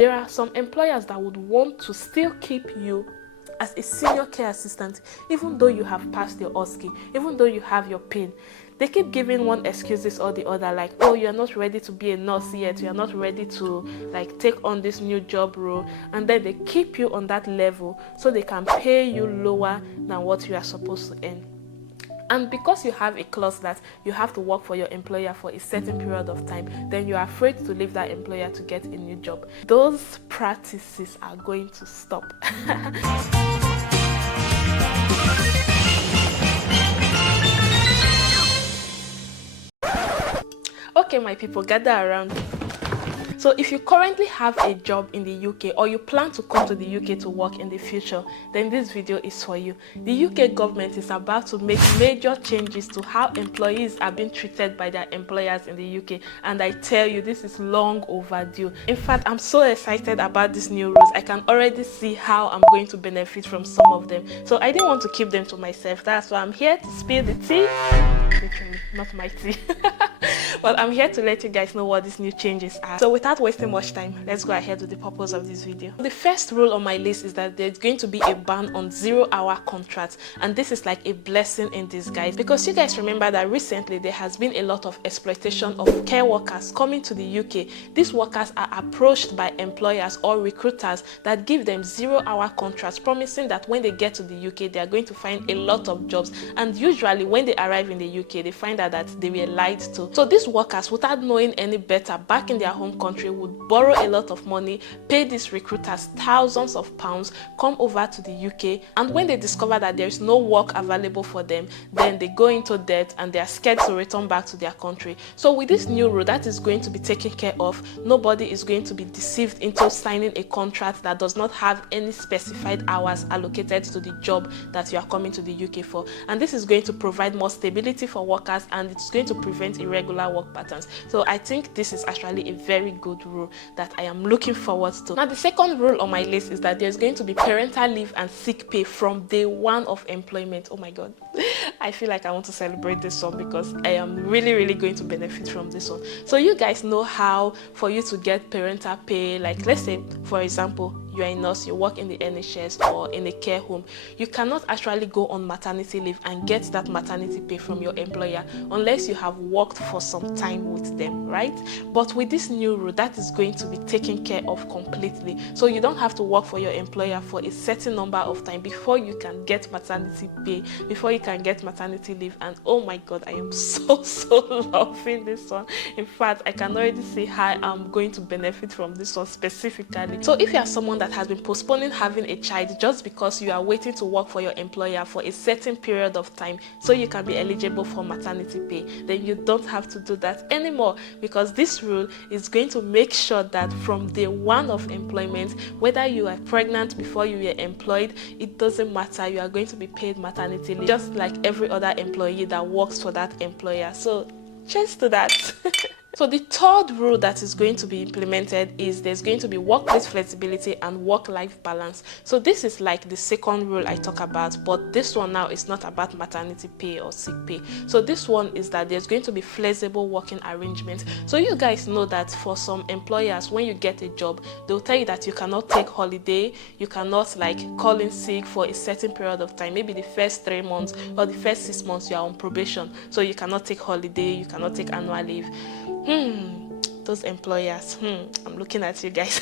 There are some employers that would want to still keep you as a senior care assistant, even though you have passed your OSCE, even though you have your PIN. They keep giving one excuses or the other, like, oh, you're not ready to be a nurse yet, you're not ready to like take on this new job role, and then they keep you on that level so they can pay you lower than what you are supposed to earn. And because you have a clause that you have to work for your employer for a certain period of time, then you're afraid to leave that employer to get a new job. Those practices are going to stop. Okay, my people, gather around. So if you currently have a job in the UK, or you plan to come to the UK to work in the future, then this video is for you. The UK government is about to make major changes to how employees are being treated by their employers in the UK, and I tell you, this is long overdue. In fact, I'm so excited about these new rules. I can already see how I'm going to benefit from some of them. So I didn't want to keep them to myself. That's why I'm here to spill the tea. Literally, not my tea. But I'm here to let you guys know what these new changes are. So without wasting much time, let's go ahead with the purpose of this video. The first rule on my list is that there's going to be a ban on 0-hour contracts, and this is like a blessing in disguise, because you guys remember that recently there has been a lot of exploitation of care workers coming to the UK. These workers are approached by employers or recruiters that give them 0-hour contracts, promising that when they get to the UK they are going to find a lot of jobs, and usually when they arrive in the UK they find out that they were lied to. So these workers, without knowing any better, back in their home country would borrow a lot of money, pay these recruiters thousands of pounds, come over to the UK, and when they discover that there is no work available for them, then they go into debt and they are scared to return back to their country. So with this new rule, that is going to be taken care of. Nobody is going to be deceived into signing a contract that does not have any specified hours allocated to the job that you are coming to the UK for, and this is going to provide more stability for workers, and it's going to prevent irregular work patterns. So I think this is actually a very good rule that I am looking forward to. Now the second rule on my list is that there's going to be parental leave and sick pay from day one of employment. Oh my god, I feel like I want to celebrate this one because I am really going to benefit from this one. So you guys know how for you to get parental pay, like let's say for example you are a nurse, you work in the NHS or in a care home, you cannot actually go on maternity leave and get that maternity pay from your employer unless you have worked for some time with them, right? But with this new rule, that is going to be taken care of completely. So you don't have to work for your employer for a certain number of time before you can get maternity pay, before you can get maternity leave. And oh my god, I am so loving this one. In fact, I can already see how I'm going to benefit from this one specifically. So if you are someone that has been postponing having a child just because you are waiting to work for your employer for a certain period of time so you can be eligible for maternity pay, then you don't have to do that anymore, because this rule is going to make sure that from day one of employment, whether you are pregnant before you were employed, it doesn't matter, you are going to be paid maternity leave just like every other employee that works for that employer. So cheers to that. So the third rule that is going to be implemented is there's going to be workplace flexibility and work-life balance. So this is like the second rule I talk about, but this one now is not about maternity pay or sick pay. So this one is that there's going to be flexible working arrangements. So you guys know that for some employers, when you get a job, they'll tell you that you cannot take holiday, you cannot like call in sick for a certain period of time, maybe the first 3 months or the first 6 months you are on probation, so you cannot take holiday, you cannot take annual leave. Those employers, I'm looking at you guys.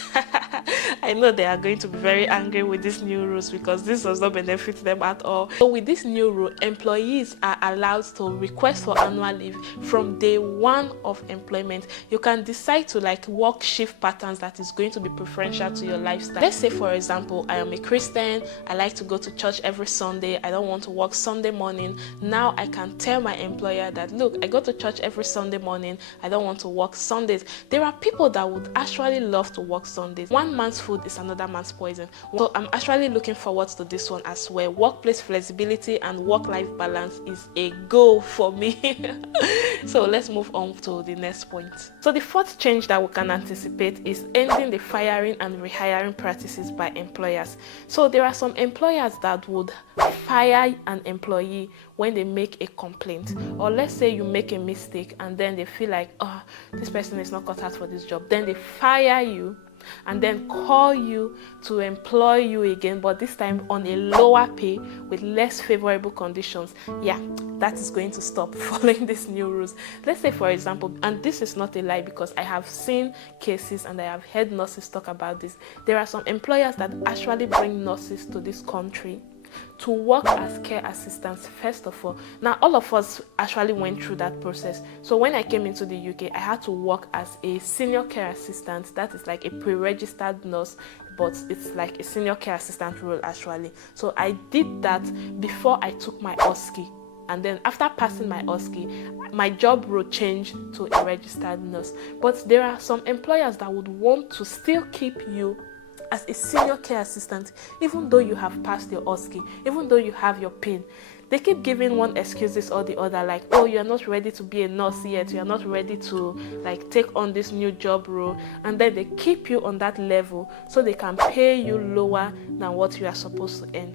I know they are going to be very angry with these new rules because this does not benefit them at all. So with this new rule, employees are allowed to request for annual leave from day one of employment. You can decide to like work shift patterns that is going to be preferential to your lifestyle. Let's say for example, I am a Christian, I like to go to church every Sunday, I don't want to work Sunday morning. Now I can tell my employer that, look, I go to church every Sunday morning, I don't want to work Sundays. There are people that would actually love to work Sundays. One man's food is another man's poison. So I'm actually looking forward to this one as well. Workplace flexibility and work-life balance is a goal for me. So let's move on to the next point. So the fourth change that we can anticipate is ending the firing and rehiring practices by employers. So there are some employers that would fire an employee when they make a complaint, or let's say you make a mistake and then they feel like, oh, this person is not cut out for this job, then they fire you, and then call you to employ you again, but this time on a lower pay with less favorable conditions. Yeah, that is going to stop following these new rules. Let's say, for example, and this is not a lie because I have seen cases and I have heard nurses talk about this. There are some employers that actually bring nurses to this country to work as care assistants first of all. Now, all of us actually went through that process. So when I came into the UK, I had to work as a senior care assistant. That is like a pre-registered nurse, but it's like a senior care assistant role actually. So I did that before I took my OSCE. And then after passing my OSCE, my job role changed to a registered nurse. But there are some employers that would want to still keep you as a senior care assistant, even though you have passed your OSCE, even though you have your PIN. They keep giving one excuses or the other, like, oh, you're not ready to be a nurse yet, you're not ready to like take on this new job role, and then they keep you on that level so they can pay you lower than what you are supposed to earn.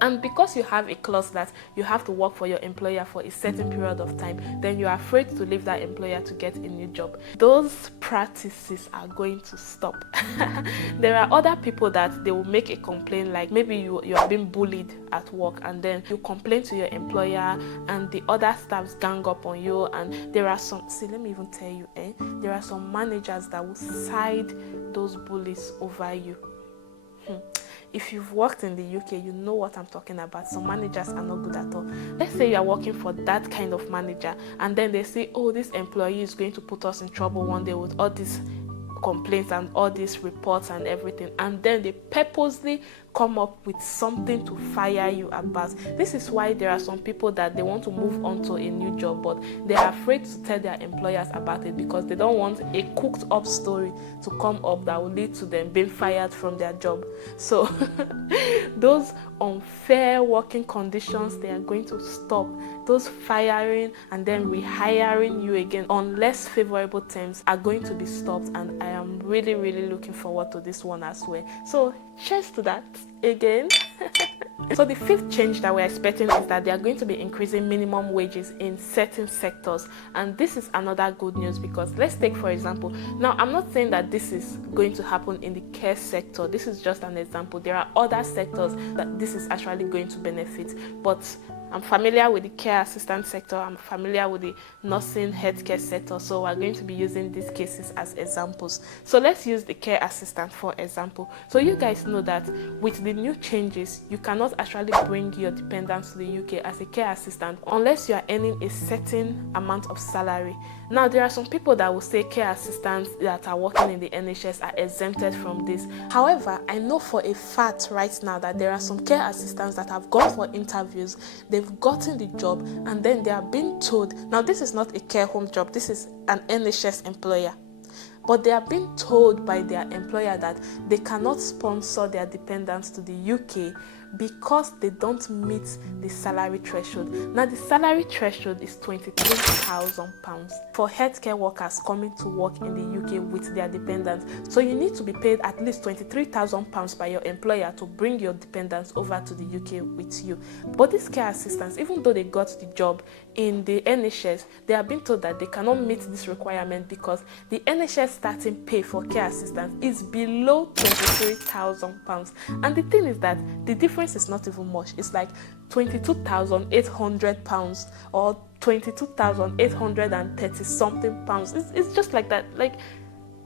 And because you have a clause that you have to work for your employer for a certain period of time, then you're afraid to leave that employer to get a new job. Those practices are going to stop. There are other people that they will make a complaint, like maybe you are being bullied at work, and then you complain to your employer and the other staffs gang up on you, and there are some, let me even tell you, there are some managers that will side those bullies over you. If you've worked in the UK, you know what I'm talking about. Some managers are not good at all. Let's say you are working for that kind of manager, and then they say, oh, this employee is going to put us in trouble one day with all these complaints and all these reports and everything, and then they purposely come up with something to fire you about. This is why there are some people that they want to move on to a new job, but they are afraid to tell their employers about it because they don't want a cooked up story to come up that will lead to them being fired from their job. So those unfair working conditions, they are going to stop. Those firing and then rehiring you again on less favorable terms are going to be stopped, and I am really looking forward to this one as well. So cheers to that again. So the fifth change that we're expecting is that they are going to be increasing minimum wages in certain sectors, and this is another good news because let's take for example, now I'm not saying that this is going to happen in the care sector, this is just an example. There are other sectors that this is actually going to benefit, but I'm familiar with the care assistant sector, I'm familiar with the nursing healthcare sector, so we're going to be using these cases as examples. So let's use the care assistant for example. So you guys know that with the new changes, you cannot actually bring your dependents to the UK as a care assistant unless you are earning a certain amount of salary. Now, there are some people that will say care assistants that are working in the NHS are exempted from this. However, I know for a fact right now that there are some care assistants that have gone for interviews, they've gotten the job, and then they are being told, now this is not a care home job, this is an NHS employer, but they are being told by their employer that they cannot sponsor their dependents to the UK because they don't meet the salary threshold. Now, the salary threshold is £23,000 for healthcare workers coming to work in the UK with their dependents. So you need to be paid at least £23,000 by your employer to bring your dependents over to the UK with you. But these care assistants, even though they got the job in the NHS, they are being told that they cannot meet this requirement because the NHS starting pay for care assistants is below £23,000. And the thing is that the difference is not even much. It's like £22,800 or £22,830 something pounds. It's just like that. Like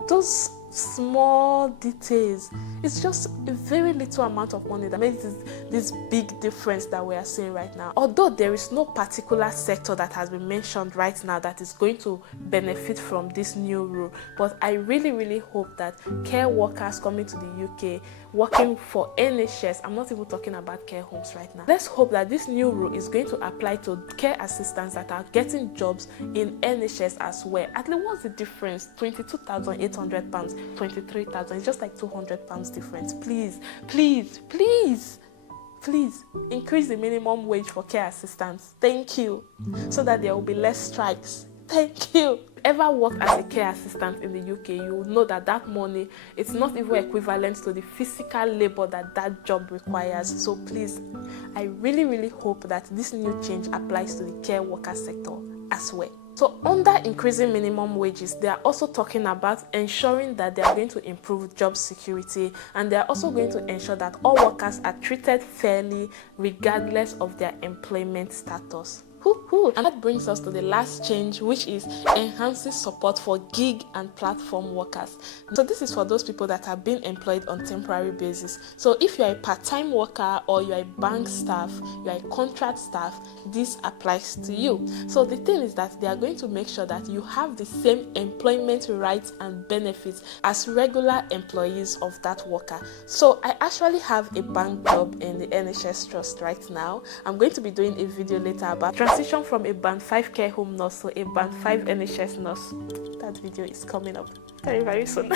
those small details, it's just a very little amount of money that makes this big difference that we are seeing right now. Although there is no particular sector that has been mentioned right now that is going to benefit from this new rule, but I really hope that care workers coming to the UK working for NHS, I'm not even talking about care homes right now, let's hope that this new rule is going to apply to care assistants that are getting jobs in NHS as well. At least what's the difference? £22,800, 23,000, it's just like £200 difference. Please increase the minimum wage for care assistants. Thank you. So that there will be less strikes. Thank you. Ever worked as a care assistant in the UK, you will know that that money, it's not even equivalent to the physical labor that job requires. So please, I really hope that this new change applies to the care worker sector as well. So under increasing minimum wages, they are also talking about ensuring that they are going to improve job security, and they are also going to ensure that all workers are treated fairly regardless of their employment status. And that brings us to the last change, which is enhancing support for gig and platform workers. So this is for those people that are being employed on temporary basis. So if you're a part-time worker, or you're a bank staff, you're a contract staff, this applies to you. So the thing is that they are going to make sure that you have the same employment rights and benefits as regular employees of that worker. So I actually have a bank job in the NHS Trust right now. I'm going to be doing a video later about transition from a band 5 care home nurse to a band 5 NHS nurse. That video is coming up very soon.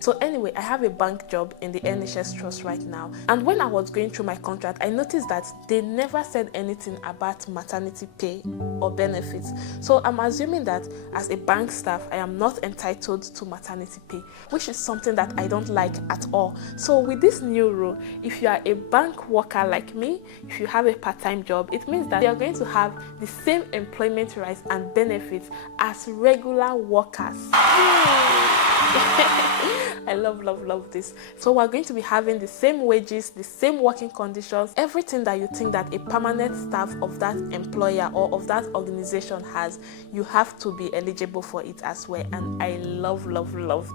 So anyway, I have a bank job in the NHS Trust right now, and when I was going through my contract, I noticed that they never said anything about maternity pay or benefits. So I'm assuming that as a bank staff, I am not entitled to maternity pay, which is something that I don't like at all. So with this new rule, if you are a bank worker like me, if you have a part-time job, it means that you are going to have the same employment rights and benefits as regular workers. I love this. So we're going to be having the same wages, the same working conditions, everything that you think that a permanent staff of that employer or of that organization has, you have to be eligible for it as well. And I love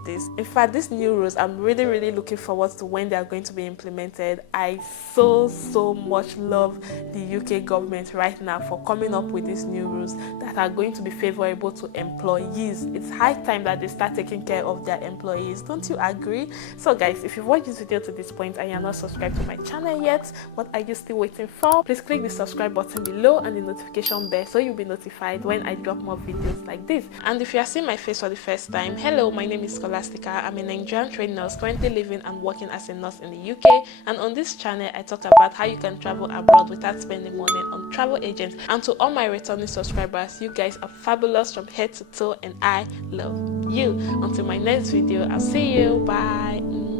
this. In fact, these new rules, I'm really looking forward to when they are going to be implemented. I so much love the UK government right now for coming up with these new rules that are going to be favorable to employees. It's high time that they start taking care of their employees. Don't you agree? So guys, if you've watched this video to this point and you're not subscribed to my channel yet, what are you still waiting for? Please click the subscribe button below and the notification bell so you'll be notified when I drop more videos like this. And if you are seeing my face for the first time, hello, my name is Scholastica. I'm a Nigerian trained nurse currently living and working as a nurse in the UK, and on this channel I talk about how you can travel abroad without spending money on travel agents. And to all my returning subscribers, you guys are fabulous from head to toe and I love you. Until my next video, I'll see you. Bye.